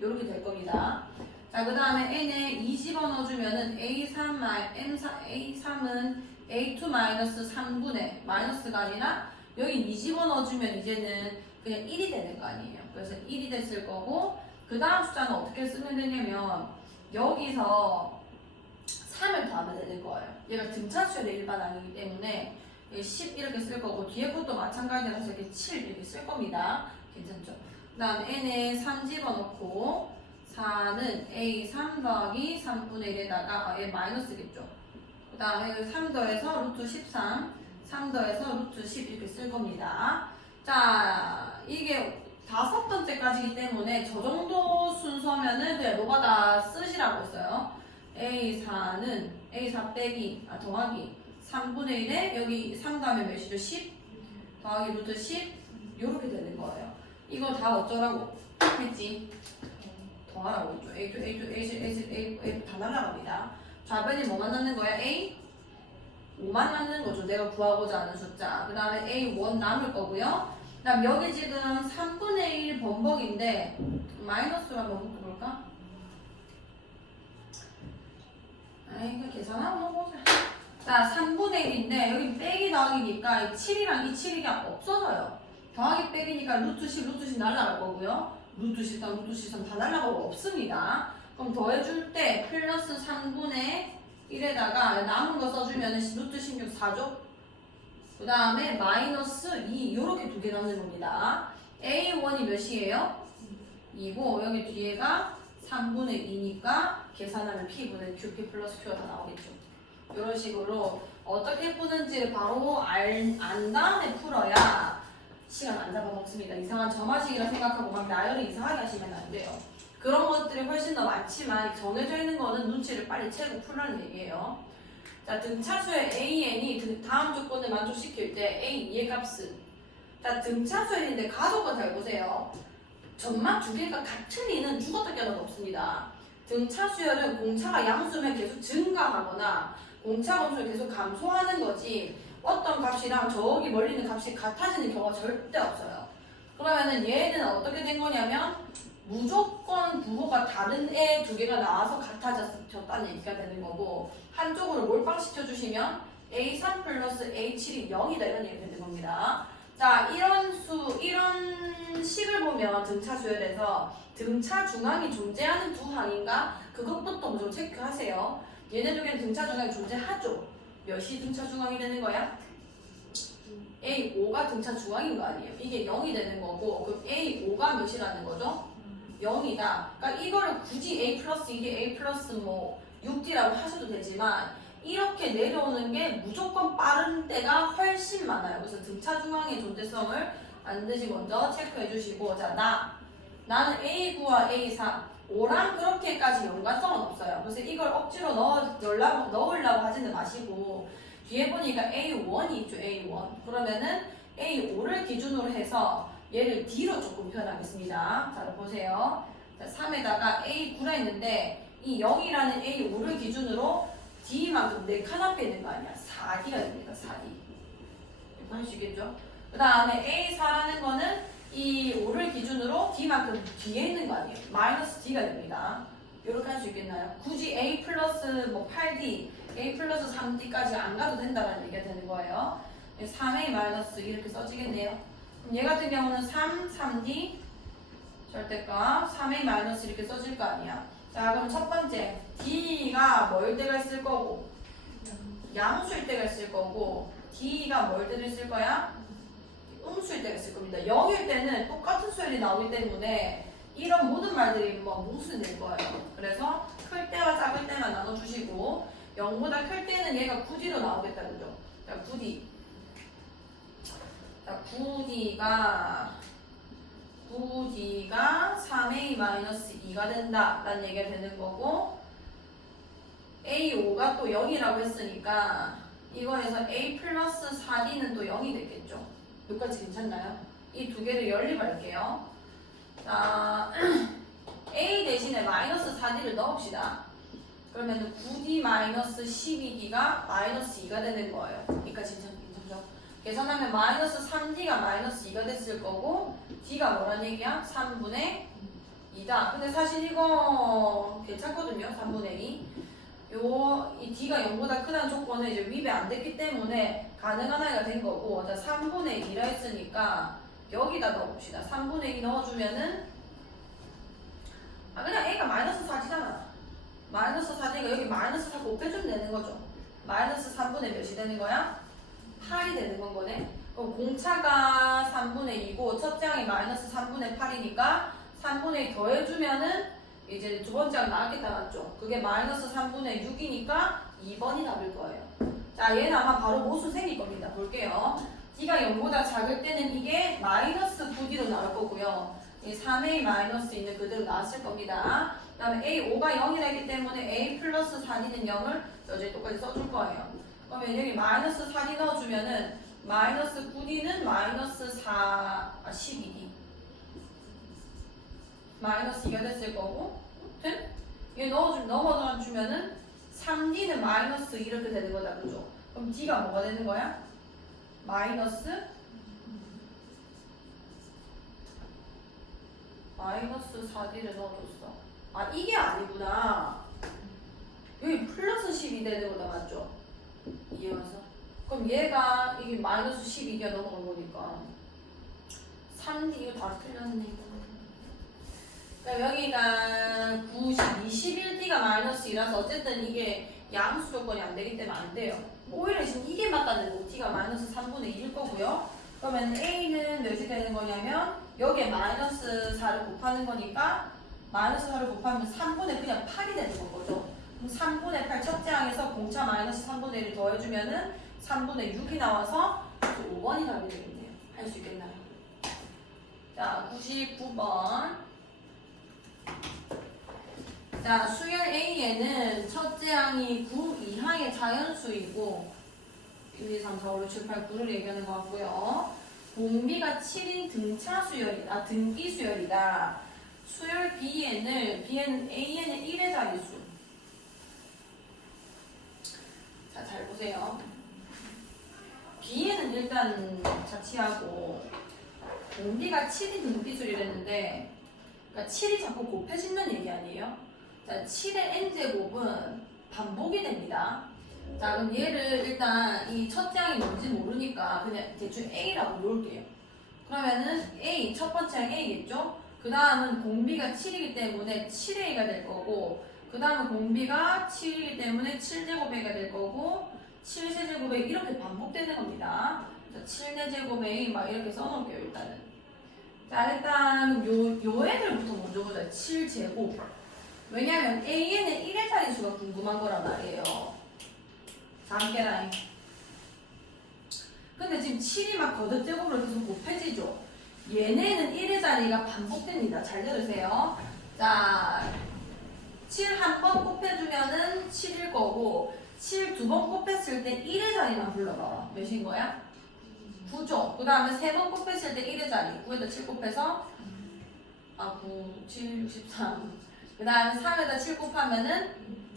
이렇게 될 겁니다. 자, 그 다음에 n에 2 집어넣어주면은 a3은 a2 마이너스 3분의 마이너스가 아니라 여기 2 집어넣어주면 이제는 그냥 1이 되는 거 아니에요. 그래서 1이 됐을 거고 그 다음 숫자는 어떻게 쓰면 되냐면 여기서 3을 더하면 되는 거예요. 얘가 등차수열의 일반항이기 때문에 10 이렇게 쓸 거고 뒤에 것도 마찬가지라서 이렇게 7 이렇게 쓸 겁니다. 괜찮죠? 그 다음 n에 3 집어넣고 4는 a3 더하기 3분의 1에다가 얘 마이너스겠죠. 그 다음에 3 더해서 루트 13 3 더해서 루트 10 이렇게 쓸 겁니다. 자, 이게 5번째까지이기 때문에 저 정도 순서면은 그냥 노가다 쓰시라고 했어요. A4는 A4 빼기, 더하기 3분의 1에 여기 3 다음에 몇이죠? 10 더하기 루트 10 이렇게 되는 거예요. 이거 다 어쩌라고 했지? 더하라고 했죠. A 다 날라갑니다. 좌변이 뭐만 남는 거야? A 5만 남는 거죠. 내가 구하고자 하는 숫자. 그 다음에 A1 남을 거고요. 그 다음 여기 지금 3분의 1 범벅인데 마이너스로 한번 묶어볼까? 아이고 계산하고 해보자. 자, 3분의 1인데 여기 빼기 더하기니까 이 7이랑 이 7이가 없어져요. 더하기 빼기니까 루트 10 날라갈 거고요. 루트 13, 루트 13 다 날라가고 없습니다. 그럼 더해줄 때 플러스 3분의 1에다가 남은 거 써주면 루트 16 4죠? 그 다음에 마이너스 2 요렇게 두 개 남는 겁니다. A1이 몇이에요? 2고 여기 뒤에가 3분의 2니까 계산하면 P분의 Q, P 플러스 Q가 다 나오겠죠. 이런 식으로 어떻게 푸는지 바로 안 다음에 풀어야 시간 안 잡아먹습니다. 이상한 점화식이라 생각하고 막 나열을 이상하게 하시면 안 돼요. 그런 것들이 훨씬 더 많지만 정해져 있는 거는 눈치를 빨리 채고 풀라는 얘기예요. 자, 등차수의 AN이 다음 조건을 만족시킬 때 A2의 값은 자, 등차수인데 가족은 잘 보세요. 점막 두 개가 같은 리는 죽었다 깨어나도 없습니다. 등차수열은 공차가 양수면 계속 증가하거나 공차 범수를 계속 감소하는 거지 어떤 값이랑 저기 멀리 있는 값이 같아지는 경우가 절대 없어요. 그러면은 얘는 어떻게 된 거냐면 무조건 부호가 다른 애 두 개가 나와서 같아졌다는 얘기가 되는 거고 한쪽으로 몰빵시켜 주시면 A3 플러스 A7이 0이다 이런 얘기가 되는 겁니다. 자, 이런 식을 보면 등차수열에서 등차 중앙이 존재하는 두 항인가 그것부터 좀 체크하세요. 얘네 두 개는 등차 중앙이 존재하죠. 몇이 등차 중앙이 되는 거야? A5가 등차 중앙인 거 아니에요. 이게 0이 되는 거고 그럼 A5가 몇이라는 거죠? 0이다. 그러니까 이거를 굳이 A 플러스 이게 A 플러스 뭐 6D라고 하셔도 되지만 이렇게 내려오는 게 무조건 빠른 때가 훨씬 많아요. 그래서 등차 중앙의 존재성을 반드시 먼저 체크해 주시고 자, 나는 A9와 A4 5랑 그렇게까지 연관성은 없어요. 그래서 이걸 억지로 넣으려고 하지는 마시고 뒤에 보니까 A1이 있죠. A1 그러면은 A5를 기준으로 해서 얘를 D로 조금 표현하겠습니다. 자, 보세요. 자, 3에다가 A9라 했는데 이 0이라는 A5를 기준으로 D만큼 4칸 앞에 있는 거 아니야. 4D가 됩니다. 4D. 이렇게 할 수 있겠죠? 그 다음에 A4라는 거는 이 5를 기준으로 D만큼 뒤에 있는 거 아니에요. 마이너스 D가 됩니다. 이렇게 할 수 있겠나요? 굳이 a 플러스 뭐 8d, a 플러스 3d까지 안 가도 된다는 얘기가 되는 거예요. 3a 마이너스 이렇게 써지겠네요. 그럼 얘 같은 경우는 3d 절대값 3a 마이너스 이렇게 써질 거 아니야. 자, 그럼 첫 번째 d가 뭐일 때가 있을 거고 양수일 때가 있을 거고 d가 뭐일 때도 있을 거야? 음수일 때가 있을 겁니다. 0일 때는 똑같은 수열이 나오기 때문에 이런 모든 말들이 뭐 무슨 될 거예요. 그래서 클 때와 작을 때만 나눠주시고 0보다 클 때는 얘가 9D로 나오겠다 그죠? 자, 9D. 자, 9D가 3A-2가 된다 라는 얘기가 되는 거고 A5가 또 0이라고 했으니까 이거에서 A 플러스 4D는 또 0이 되겠죠. 여기까지 괜찮나요? 이 두 개를 연립할게요. 자, A 대신에 마이너스 4D를 넣읍시다. 그러면 9D 마이너스 12D가 마이너스 2가 되는 거예요. 여기까지 괜찮죠? 계산하면 마이너스 3D가 마이너스 2가 됐을 거고 D가 뭐란 얘기야? 3분의 2다. 근데 사실 이거 괜찮거든요. 3분의 2. 이 D가 0보다 크다는 조건은 이제 위배 안 됐기 때문에 가능한 아이가 된 거고, 자, 3분의 2라 했으니까 여기다 넣어봅시다. 3분의 2 넣어주면은 그냥 A가 마이너스 4지잖아. 마이너스 4D가 여기 마이너스 4 곱해주면 되는 거죠. 마이너스 3분의 몇이 되는 거야? 8이 되는 건 거네. 그럼 공차가 3분의 2고 첫째 항이 마이너스 3분의 8이니까 3분의 2 더해주면은 이제 두 번째 항 나왔겠다 맞죠? 그게 마이너스 3분의 6이니까 2번이 답일 거예요. 자, 얘는 아마 바로 모순 생길 겁니다. 볼게요. D가 0보다 작을 때는 이게 마이너스 9D로 나올 거고요. 3A 마이너스 있는 그대로 나왔을 겁니다. 그 다음에 A5가 0이라 했기 때문에 A 플러스 4D는 0을 여기에 똑같이 써줄 거예요. 그러면 여기 마이너스 4D 넣어주면은 마이너스 9D는 마이너스 12D 마이너스 2가 됐을 거고 얘 넘어주면은 3D는 마이너스 이렇게 되는 거다 그죠? 그럼 D가 뭐가 되는 거야? 마이너스 4D를 넣어줬어. 아, 이게 아니구나. 여기 플러스 12 되는 거다 맞죠? 이해가서? 그럼 얘가 이게 마이너스 12가 넘어간 거니까 3D 이거 다 틀렸네. 그러니까 여기가 21D가 마이너스 2라서 어쨌든 이게 양수 조건이 안 되기 때문에 안 돼요. 오히려 지금 이게 맞다는 거. D가 마이너스 3분의 1일 거고요. 그러면 A는 몇이 되는 거냐면 여기에 마이너스 4를 곱하는 거니까 마이너스 4를 곱하면 3분의 그냥 8이 되는 건 거죠. 그럼 3분의 8 첫째 항에서 공차 마이너스 3분의 1을 더해주면은 3분의 6이 나와서 5번이 답이 되겠네요. 할 수 있겠나요? 자, 99번. 자, 수열 A에는 첫째 항이 9 이하의 자연수이고 1, 2, 3, 4, 5, 6, 7, 8, 9를 얘기하는 것 같고요. 공비가 7인 등차 수열이다. 등비 수열이다. 수열 B에는 A에는 1의 자리수. 자, 잘 보세요. B에는 일단 자취하고 공비가 7인 등비 수열이랬는데 그러니까 7이 자꾸 곱해진다는 얘기 아니에요? 자, 7의 n제곱은 반복이 됩니다. 자, 그럼 얘를 일단 이 첫째 항이 뭔지 모르니까 그냥 대충 A라고 놓을게요. 그러면은 A, 첫 번째 항 A겠죠? 그 다음은 공비가 7이기 때문에 7A가 될 거고 그 다음은 공비가 7이기 때문에 7제곱A가 될 거고 7세제곱A 이렇게 반복되는 겁니다. 자, 7제곱A 막 이렇게 써놓을게요, 일단은. 자, 일단 요 애들부터 먼저 보자. 7제곱. 왜냐면 A에는 1의 자리수가 궁금한 거란 말이에요. 자, 함께라잉. 근데 지금 7이 막 거듭제곱으로 계속 곱해지죠. 얘네는 1의 자리가 반복됩니다. 잘 들으세요. 자, 7 한 번 곱해주면은 7일 거고 7 두 번 곱했을 때 1의 자리만 불러봐. 몇인 거야? 9죠. 그 다음에 3번 곱했을 때 1의 자리. 9에다 7 곱해서 9, 7, 63. 그 다음에 3에다 7 곱하면은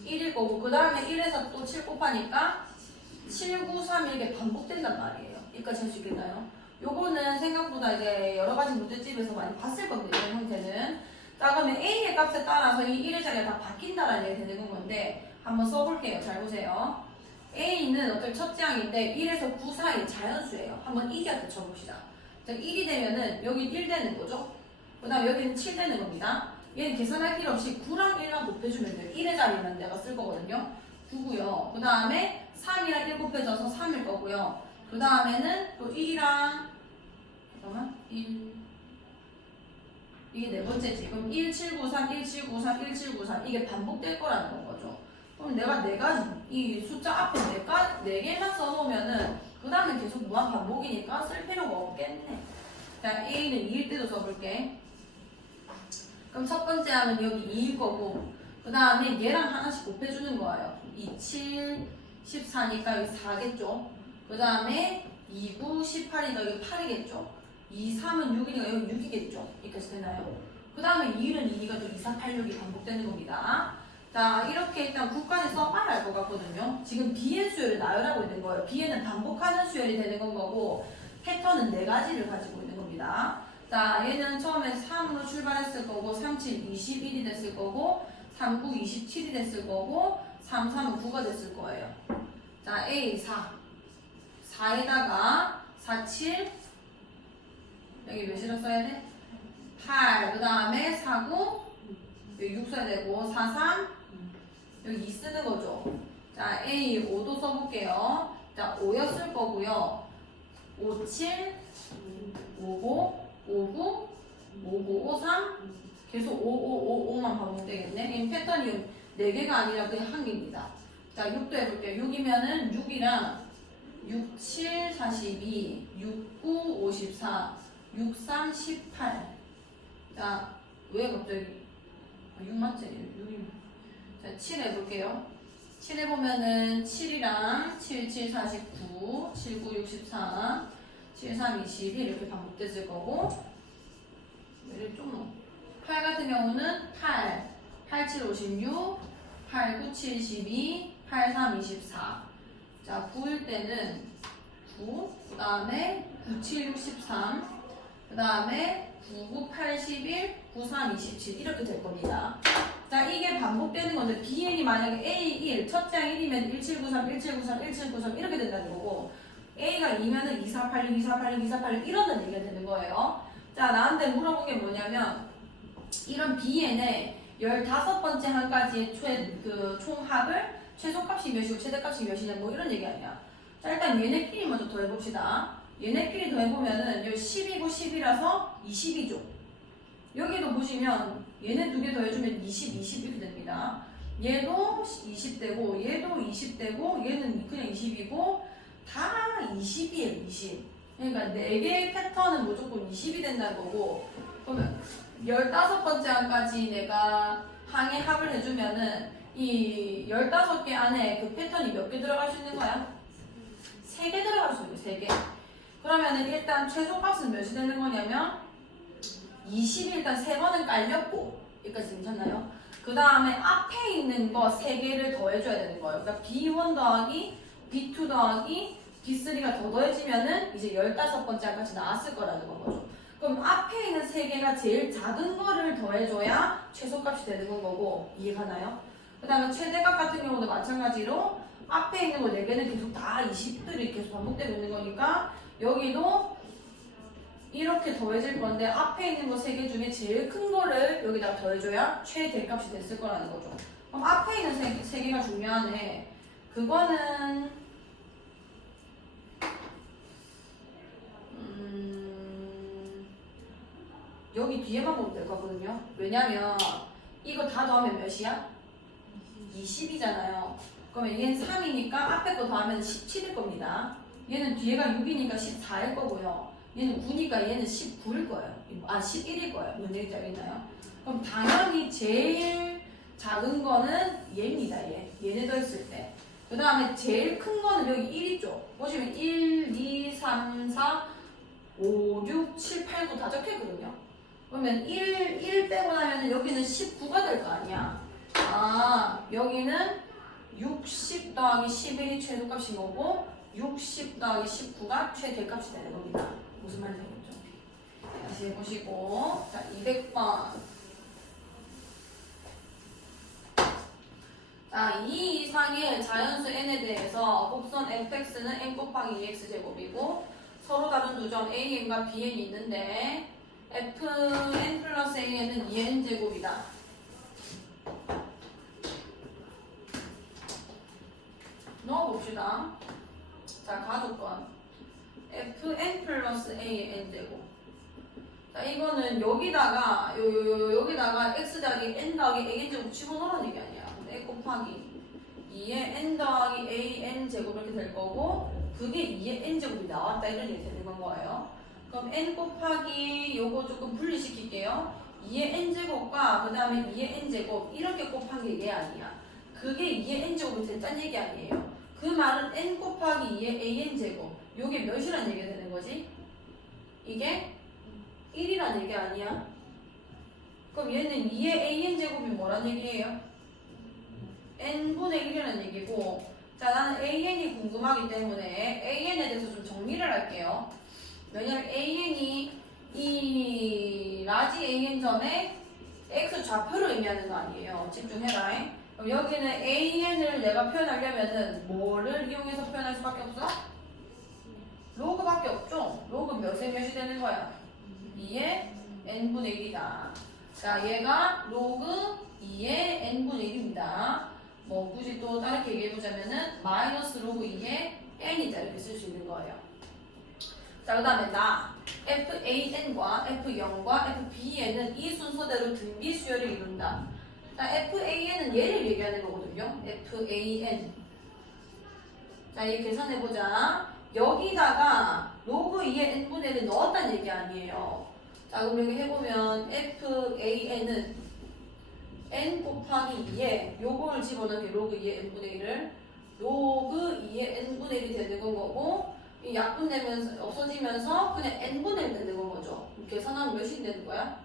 1일 거고 그 다음에 1에서 또 7 곱하니까 7, 9, 3 이렇게 반복된단 말이에요. 여기까지 할 수 있겠나요? 요거는 생각보다 이제 여러 가지 문제집에서 많이 봤을 겁니다. 이런 형태는. 자, 그러면 A의 값에 따라서 이 1의 자리가 다 바뀐다라는 얘기 되는 건데 한번 써볼게요. 잘 보세요. A는 어떤 첫째 항인데 1에서 9 사이 자연수예요. 한번 이기한테 쳐봅시다. 자, 1이 되면은 여기 1 되는 거죠. 그 다음에 여기는 7 되는 겁니다. 얘는 계산할 필요 없이 9랑 1만 곱해주면 돼요. 1의 자리는 내가 쓸 거거든요. 9고요. 그 다음에 3이랑 1 곱해져서 3일 거고요. 그 다음에는 또 1이랑 잠깐만 1 이게 네 번째지. 그럼 1793, 1793, 1793 이게 반복될 거라는 거죠. 그럼 내가 네 가지 이 숫자 앞에 네 개만 써놓으면은 그 다음에 계속 무한 반복이니까 쓸 필요가 없겠네. 자, A는 2일 때도 써볼게. 그럼 첫 번째 하면 여기 2일 거고, 그 다음에 얘랑 하나씩 곱해주는 거예요. 2, 7, 14니까 여기 4겠죠. 그 다음에 2, 9, 18이니까 여기 8이겠죠. 2, 3은 6이니까 여기 6이겠죠. 여기까지 되나요? 그 다음에 2는 2니까 또 2, 4, 8, 6이 반복되는 겁니다. 자, 이렇게 일단 9까지 써봐야 할 것 같거든요. 지금 B의 수열을 나열하고 있는 거예요. B에는 반복하는 수열이 되는 건 거고, 패턴은 4가지를 가지고 있는 겁니다. 자, 얘는 처음에 3으로 출발했을 거고, 3, 7, 21이 됐을 거고, 3, 9, 27이 됐을 거고, 3, 3은 9가 됐을 거예요. 자, A, 4. 4에다가 4, 7, 여기 몇이라 써야 돼? 8, 그 다음에 4, 9, 여기 6 써야 되고, 4, 3, 여기 2 쓰는 거죠. 자, A, 5도 써볼게요. 자, 5였을 거고요. 5, 7, 5, 5, 5, 9, 5, 9, 5, 3, 계속 5, 5, 5, 5만 반복되겠네. 이 패턴이 4개가 아니라 그냥 1개입니다. 자, 6도 해볼게요. 6이면은 6이랑 6, 7, 42, 6, 9, 54, 6, 3, 18. 자, 왜 갑자기 6 맞지? 6이. 자, 7 해볼게요. 7 해보면은 7이랑 7, 7, 49, 7, 9, 64, 7, 3, 22 이렇게 반복됐을 거고, 얘를 좀 8 같은 경우는 8, 8, 7, 56, 8, 9, 72, 8, 3, 24. 자, 9일 때는 9, 그 다음에 9, 7, 63, 그 다음에 9, 9, 81, 9, 3, 27 이렇게 될 겁니다. 자, 이게 반복되는 건데 BN이 만약에 A1, 첫째 항 1이면 1793, 1793, 1793 이렇게 된다는 거고 A가 2면은 2486, 2486, 2486 이런 얘기가 되는 거예요. 자, 나한테 물어본 게 뭐냐면 이런 BN의 15번째 항까지의 총합을 최소값이 몇이고 최대값이 몇이냐 뭐 이런 얘기 아니야. 자, 일단 얘네끼리 먼저 더해봅시다. 얘네끼리 더해보면은 여기 10이고 10이라서 20이죠. 여기도 보시면 얘네 2개 더해주면 20, 20 이렇게 됩니다. 얘도 20되고 얘도 20되고 얘는 그냥 20이고 다 20이에요. 20. 그러니까 4개의 패턴은 무조건 20이 된다는 거고 그러면 15번째 항까지 내가 항의 합을 해주면은 이 15개 안에 그 패턴이 몇 개 들어갈 수 있는 거야? 3개 들어갈 수 있는 거야. 3개. 그러면은 일단 최소값은 몇이 되는 거냐면 20이 일단 3번은 깔렸고 여기까지 괜찮나요? 그 다음에 앞에 있는 거 3개를 더해줘야 되는 거예요. 그러니까 B1 더하기 B2 더하기 B3가 더 더해지면은 이제 15번째 항까지 나왔을 거라는 거죠. 그럼 앞에 있는 3개가 제일 작은 거를 더해줘야 최소값이 되는 건 거고 이해가나요? 그 다음에 최대값 같은 경우도 마찬가지로 앞에 있는 거 4개는 계속 다 20들이 계속 반복되고 있는 거니까 여기도 이렇게 더해질 건데 앞에 있는 거 3개 중에 제일 큰 거를 여기다 더해줘야 최대값이 됐을 거라는 거죠. 그럼 앞에 있는 3개가 중요하네. 그거는 여기 뒤에만 보면 될 거거든요. 왜냐면 이거 다 더하면 몇이야? 20이잖아요. 그러면 얘는 3이니까 앞에 거 더하면 17일 겁니다. 얘는 뒤에가 6이니까 14일 거고요. 얘는 9니까 얘는 19일 거예요. 아, 11일 거예요. 뭔 얘기인지 알겠나요? 그럼 당연히 제일 작은 거는 얘입니다. 얘네 더했을 때. 그 다음에 제일 큰 거는 여기 1 있죠. 보시면 1, 2, 3, 4, 5, 6, 7, 8, 9 다 적혀있거든요. 그러면 1 빼고 나면 여기는 19가 될 거 아니야. 아, 여기는 60 더하기 11이 최소값인 거고 60 더하기 19가 최대값이 되는 겁니다. 무슨 말인지 알겠죠? 다시 해보시고 자 200번 이 이상의 자연수 n에 대해서 곡선 fx는 n 곱하기 2x 제곱이고 서로 다른 두 점 an과 bn이 있는데 fn 플러스 an은 2n 제곱이다. 넣어봅시다. 자, 가족권 fn 플러스 a n제곱. 자, 이거는 여기다가 여기다가 x 더하기 n 더하기 an제곱 집어넣으라는 얘기 아니야. a 곱하기 2의 n 더하기 an 제곱 이렇게 될 거고 그게 2의 n 제곱이 나왔다 이런 얘기 되는 건 거예요. 그럼 n 곱하기 요거 조금 분리시킬게요. 2의 n 제곱과 그 다음에 2의 n 제곱 이렇게 곱한 게 얘 아니야. 그게 2의 n 제곱이 됐다는 얘기 아니에요. 그 말은 n 곱하기 2의 an 제곱 요게 몇이란 얘기가 되는 거지? 이게 1이란 얘기 아니야? 그럼 얘는 2의 an 제곱이 뭐란 얘기예요? n분의 1이라는 얘기고 자 나는 an이 궁금하기 때문에 an에 대해서 좀 정리를 할게요. 왜냐면 an이 이 라지 an점의 x 좌표를 의미하는 거 아니에요. 집중해라. 그럼 여기는 an을 내가 표현하려면은 뭐를 이용해서 표현할 수밖에 없어? 로그밖에 없죠? 로그 몇이 되는 거야? 2의 n분의 1이다. 자, 얘가 로그 2의 n분의 1입니다. 뭐 굳이 또 다르게 얘기해보자면은 마이너스 로그 2의 n이다 이렇게 쓸 수 있는 거예요. 자, 그 다음에 나 FAN과 F0과 FBN은 이 순서대로 등비 수열을 이룬다. 자, FAN은 얘를 얘기하는 거거든요. FAN. 자, 얘 계산해보자. 여기다가 로그 2의 n분의 1을 넣었다는 얘기 아니에요. 자, 그럼 여기 해보면 FAN은 n 곱하기 2에 요걸 집어넣으면 로그 2의 n분의 1을 로그 2의 n분의 1이 되는 건 거고 이 약분되면서 없어지면서 그냥 n분의 1 되는 건 거죠. 계산하면 몇이 되는 거야?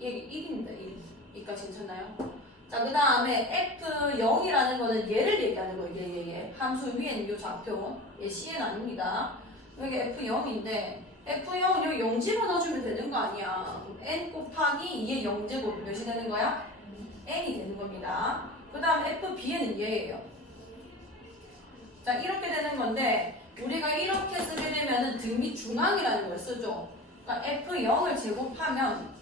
이게 1입니다. 1. 여기까지 괜찮나요? 자, 그 다음에 F0이라는 거는 얘를 얘기하는 거예요. 얘. 함수 위에는 요 좌표. 얘 CN 아닙니다. 여기 F0인데 F0은 여기 0 집어넣어주면 되는 거 아니야. n 곱하기 2의 0제곱 몇이 되는 거야? n이 되는 겁니다. 그 다음 FB는 얘예요. 자, 이렇게 되는 건데 우리가 이렇게 쓰게 되면은 등비 중앙이라는 걸 쓰죠. 그러니까 F0을 제곱하면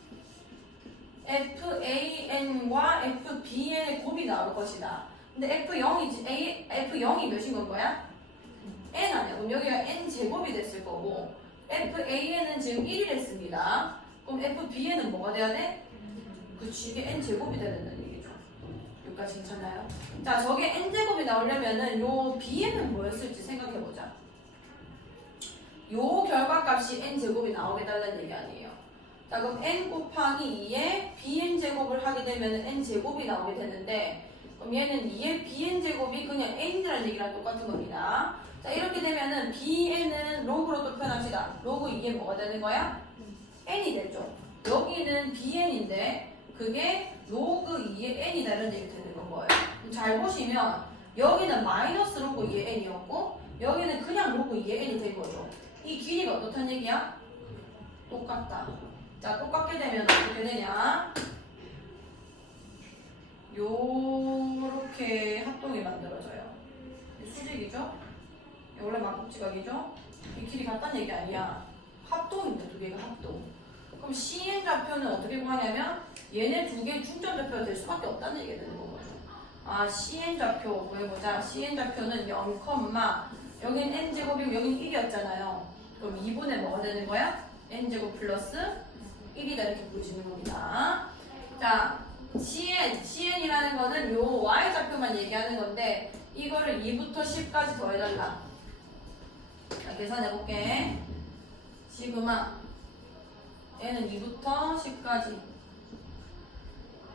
FAN과 FBN의 곱이 나올 것이다. 근데 F0이 몇인 건 거야? N 아니야. 그럼 여기가 N 제곱이 됐을 거고 FAN은 지금 1이 됐습니다. 그럼 FBN은 뭐가 돼야 돼? 그치, 이게 N 제곱이 돼야 된다는 얘기죠. 여기까지 괜찮나요? 자, 저게 N 제곱이 나오려면은 요 BN은 뭐였을지 생각해보자. 요 결과값이 N 제곱이 나오게 달라는 얘기 아니에요. 자, 그럼 n 곱하기 2의 bn 제곱을 하게 되면 n 제곱이 나오게 되는데 그럼 얘는 2의 bn 제곱이 그냥 n이라는 얘기랑 똑같은 겁니다. 자, 이렇게 되면은 bn은 로그로 또 표현합시다. 로그 2에 뭐가 되는 거야? n이 되죠. 여기는 bn인데 그게 로그 2의 n이 다른 얘기 되는 건 거예요. 잘 보시면 여기는 마이너스 로그 2의 n이었고 여기는 그냥 로그 2의 n이 된 거죠. 이 길이가 어떻다는 얘기야? 똑같다. 자, 똑같게 되면 어떻게 되냐? 요렇게 합동이 만들어져요. 수직이죠? 원래 막국지각이죠? 이 길이 같다는 얘기 아니야. 합동인데 두 개가 합동. 그럼 CN 좌표는 어떻게 구하냐면 얘네 두 개의 중점 좌표가 될 수밖에 없다는 얘기가 되는 거거든. 아, CN 좌표 구해보자. CN 좌표는 0, 여기는 n제곱이고 여기는 1이었잖아요. 그럼 2분의 뭐가 되는 거야? n제곱 플러스 1이다 이렇게 보여지는 겁니다. 자, CN이라는 거는 요 Y좌표만 얘기하는 건데 이거를 2부터 10까지 더해달라. 자, 계산해볼게. 시그마 N은 2부터 10까지.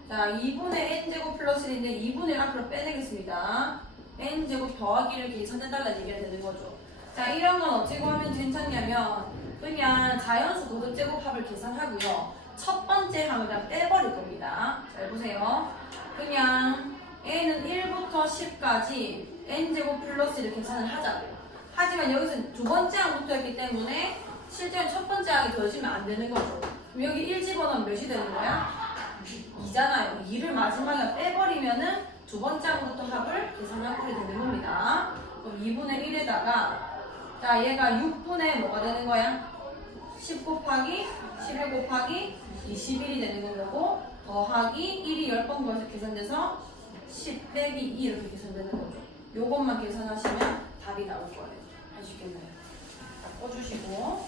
자, 2분의 N제곱 플러스 1인데 2분의 1 앞으로 빼내겠습니다. N제곱 더하기를 계산해달라는 얘기가 되는 거죠. 자, 이런 건 어떻게 하면 괜찮냐면 그냥 자연수 고득제곱합을 계산하고요. 첫 번째 항을 그냥 빼버릴 겁니다. 잘 보세요. 그냥 n은 1부터 10까지 n제곱 플러스 1을 계산을 하자고요. 하지만 여기서 두 번째 항부터 했기 때문에 실제로 첫 번째 항이 더해지면 안 되는 거죠. 그럼 여기 1 집어넣으면 몇이 되는 거야? 2잖아요. 2를 마지막에 빼버리면은 두 번째 항부터 합을 계산할 꼴이 되는 겁니다. 그럼 2분의 1에다가 자 얘가 6분의 뭐가 되는 거야? 10 곱하기 11 곱하기 21이 되는 거고 더하기 1이 10번 거에서 계산돼서 10 빼기 2 이렇게 계산되는 거죠. 요것만 계산하시면 답이 나올 거예요. 할 수 있겠나요? 자, 꺼주시고